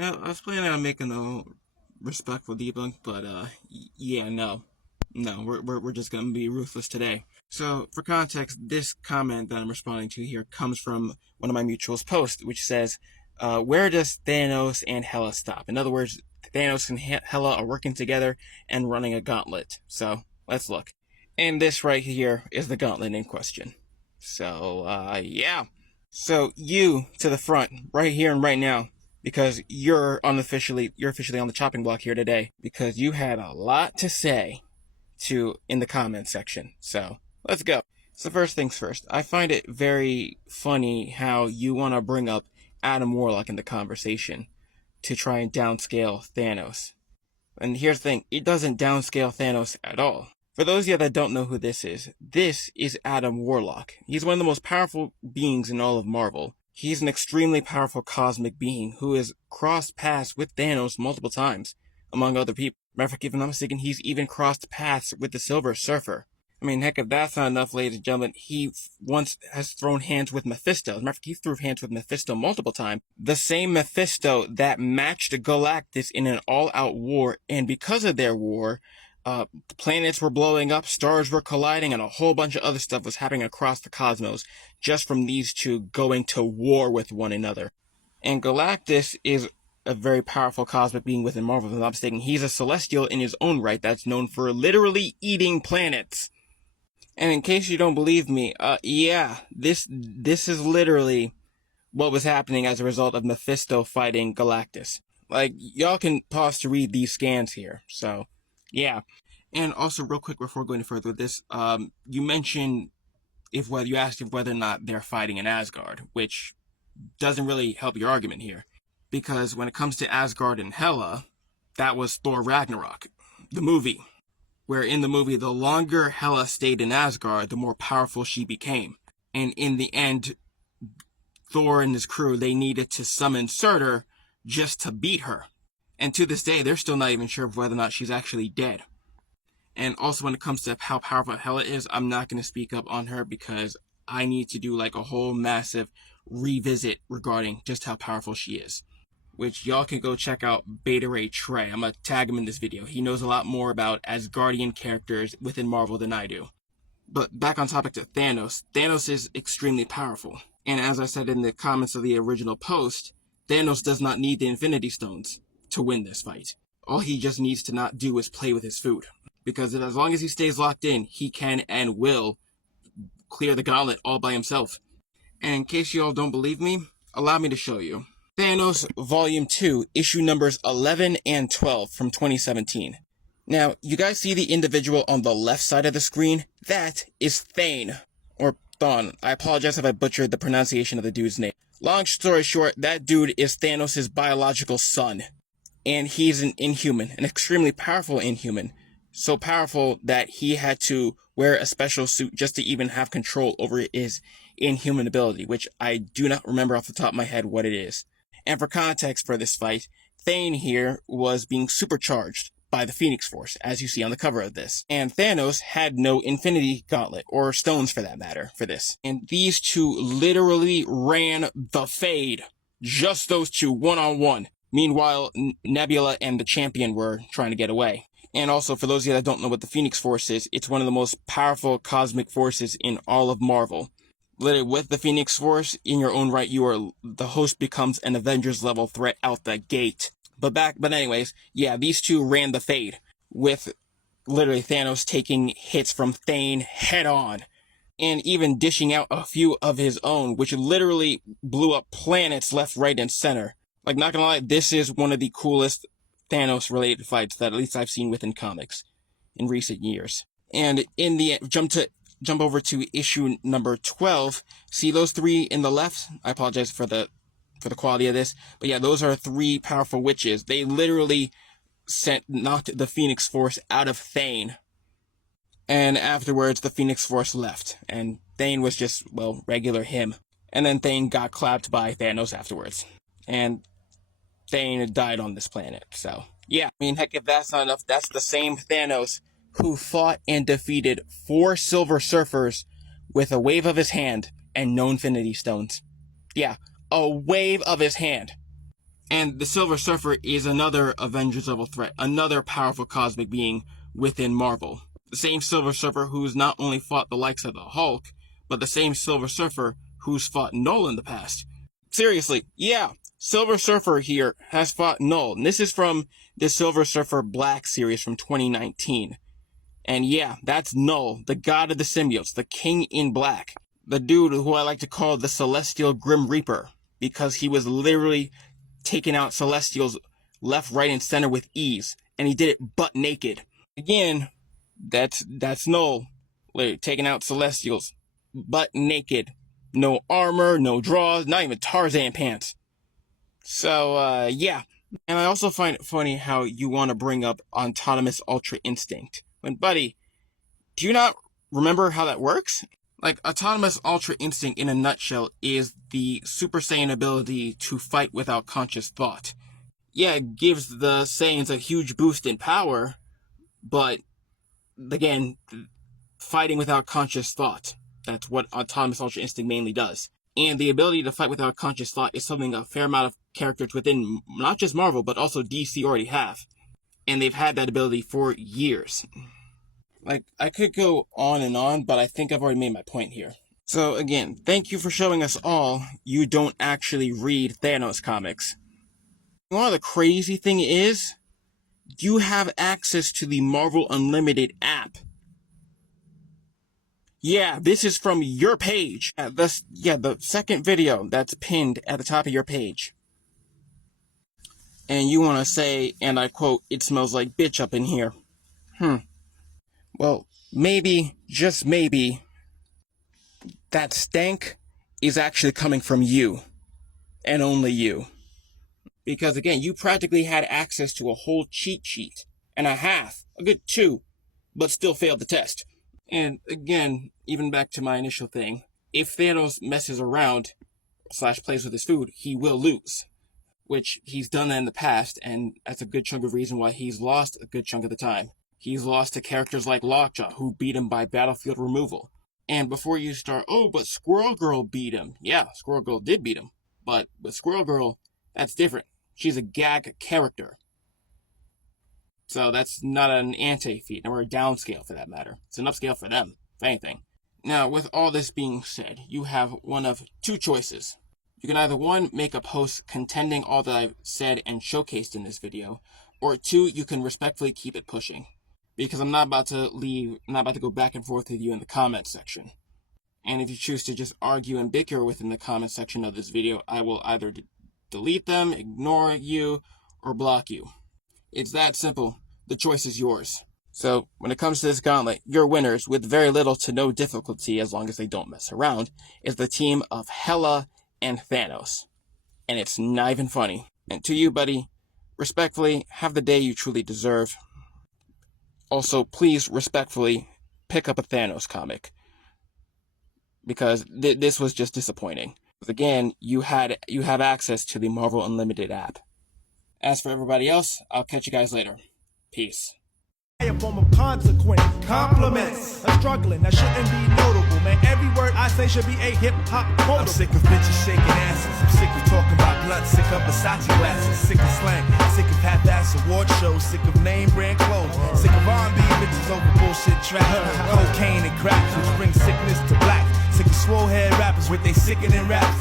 I was planning on making a respectful debunk, but yeah, no, we're just gonna be ruthless today. So, for context, this comment that I'm responding to here comes from one of my mutuals' posts, which says, "Where does Thanos and Hela stop?" In other words, Thanos and Hela are working together and running a gauntlet. So, let's look. And this right here is the gauntlet in question. So, yeah. So you to the front, right here and right now, because you're officially on the chopping block here today, because you had a lot to say to in the comments section. So let's go. So first things first, I find it very funny how you want to bring up Adam Warlock in the conversation to try and downscale Thanos. And here's the thing, it doesn't downscale Thanos at all. For those of you that don't know who this is Adam Warlock. He's one of the most powerful beings in all of Marvel. He's an extremely powerful cosmic being who has crossed paths with Thanos multiple times, among other people. Matter of fact, if I'm not mistaken, he's even crossed paths with the Silver Surfer. I mean, heck, if that's not enough, ladies and gentlemen, he once has thrown hands with Mephisto. As a matter of fact, he threw hands with Mephisto multiple times. The same Mephisto that matched Galactus in an all-out war, and because of their war, planets were blowing up, stars were colliding, and a whole bunch of other stuff was happening across the cosmos just from these two going to war with one another. And Galactus is a very powerful cosmic being within Marvel, if I'm not mistaken. He's a celestial in his own right that's known for literally eating planets. And in case you don't believe me, yeah, this is literally what was happening as a result of Mephisto fighting Galactus. Like, y'all can pause to read these scans here. So, yeah. And also, real quick before going further with this, you mentioned you asked if whether or not they're fighting in Asgard, which doesn't really help your argument here, because when it comes to Asgard and Hela, that was Thor Ragnarok, the movie, where in the movie, the longer Hela stayed in Asgard, the more powerful she became. And in the end, Thor and his crew, they needed to summon Surtur just to beat her. And to this day, they're still not even sure of whether or not she's actually dead. And also when it comes to how powerful Hela is, I'm not going to speak up on her because I need to do like a whole massive revisit regarding just how powerful she is. Which y'all can go check out Beta Ray Trey. I'm going to tag him in this video. He knows a lot more about Asgardian characters within Marvel than I do. But back on topic to Thanos. Thanos is extremely powerful. And as I said in the comments of the original post, Thanos does not need the Infinity Stones to win this fight. All he just needs to not do is play with his food. Because as long as he stays locked in, he can and will clear the gauntlet all by himself. And in case you all don't believe me, allow me to show you. Thanos Volume 2, issue numbers 11 and 12 from 2017. Now, you guys see the individual on the left side of the screen? That is Thane. Or Thon. I apologize if I butchered the pronunciation of the dude's name. Long story short, that dude is Thanos' biological son. And he's an Inhuman, an extremely powerful Inhuman. So powerful that he had to wear a special suit just to even have control over his Inhuman ability, which I do not remember off the top of my head what it is. And for context for this fight, Thane here was being supercharged by the Phoenix Force, as you see on the cover of this. And Thanos had no Infinity Gauntlet, or stones for that matter, for this. And these two literally ran the fade. Just those two, one-on-one. Meanwhile, Nebula and the Champion were trying to get away. And also, for those of you that don't know what the Phoenix Force is, it's one of the most powerful cosmic forces in all of Marvel. Literally, with the Phoenix Force, in your own right, the host becomes an Avengers level threat out the gate. But anyways, yeah, these two ran the fade, with literally Thanos taking hits from Thane head on, and even dishing out a few of his own, which literally blew up planets left, right, and center. Like, not gonna lie, this is one of the coolest Thanos-related fights that at least I've seen within comics in recent years. And in the jump over to issue number 12. See those three in the left? I apologize for the quality of this, but yeah, those are three powerful witches. They literally knocked the Phoenix Force out of Thane. And afterwards, the Phoenix Force left, and Thane was just, well, regular him. And then Thane got clapped by Thanos afterwards. And Thane died on this planet, so yeah. I mean, heck, if that's not enough, that's the same Thanos who fought and defeated 4 Silver Surfers with a wave of his hand and no Infinity Stones. Yeah, a wave of his hand. And the Silver Surfer is another Avengers level threat, another powerful cosmic being within Marvel. The same Silver Surfer who's not only fought the likes of the Hulk, but the same Silver Surfer who's fought Null in the past. Seriously, yeah, Silver Surfer here has fought Null. And this is from the Silver Surfer Black series from 2019. And yeah, that's Null, the god of the symbiotes, the king in black. The dude who I like to call the Celestial Grim Reaper, because he was literally taking out Celestials left, right, and center with ease. And he did it butt naked. Again, that's Null, literally taking out Celestials butt naked. No armor, no draws, not even Tarzan pants. So, yeah. And I also find it funny how you want to bring up Autonomous Ultra Instinct. When, buddy, do you not remember how that works? Like, Autonomous Ultra Instinct, in a nutshell, is the Super Saiyan ability to fight without conscious thought. Yeah, it gives the Saiyans a huge boost in power, but, again, fighting without conscious thought. That's what Autonomous Ultra Instinct mainly does. And the ability to fight without conscious thought is something a fair amount of characters within not just Marvel, but also DC already have. And they've had that ability for years. Like, I could go on, but I think I've already made my point here. So again, thank you for showing us all you don't actually read Thanos comics. You know what the crazy thing is? You have access to the Marvel Unlimited app. Yeah, this is from your page. The second video that's pinned at the top of your page. And you want to say, and I quote, "It smells like bitch up in here." Well, maybe, just maybe, that stank is actually coming from you. And only you. Because again, you practically had access to a whole cheat sheet. And a half. A good 2. But still failed the test. And again, even back to my initial thing, if Thanos messes around / plays with his food, he will lose. Which he's done that in the past, and that's a good chunk of reason why he's lost a good chunk of the time. He's lost to characters like Lockjaw, who beat him by battlefield removal. And before you start, oh, but Squirrel Girl beat him. Yeah, Squirrel Girl did beat him. But with Squirrel Girl, that's different. She's a gag character. So that's not an anti-feat, nor a downscale for that matter. It's an upscale for them, if anything. Now, with all this being said, you have one of 2 choices. You can either 1, make a post contending all that I've said and showcased in this video, or 2, you can respectfully keep it pushing. Because I'm not about to go back and forth with you in the comment section. And if you choose to just argue and bicker within the comment section of this video, I will either delete them, ignore you, or block you. It's that simple. The choice is yours. So, when it comes to this gauntlet, your winners, with very little to no difficulty as long as they don't mess around, is the team of Hela and Thanos. And it's not even funny. And to you, buddy, respectfully, have the day you truly deserve. Also, please respectfully pick up a Thanos comic. Because this was just disappointing. But again, you have access to the Marvel Unlimited app. As for everybody else, I'll catch you guys later. Peace. A form of consequence, compliments. I'm struggling, that shouldn't be notable, man. Every word I say should be a hip-hop quote. I'm sick of bitches shaking asses. I'm sick of talking about blunt, sick of Versace glasses, sick of slang, sick of half-ass award shows, sick of name brand clothes, sick of R&B bitches over bullshit trap, cocaine and crack, which brings sickness to black. Sick of swole head rappers with they sickening raps.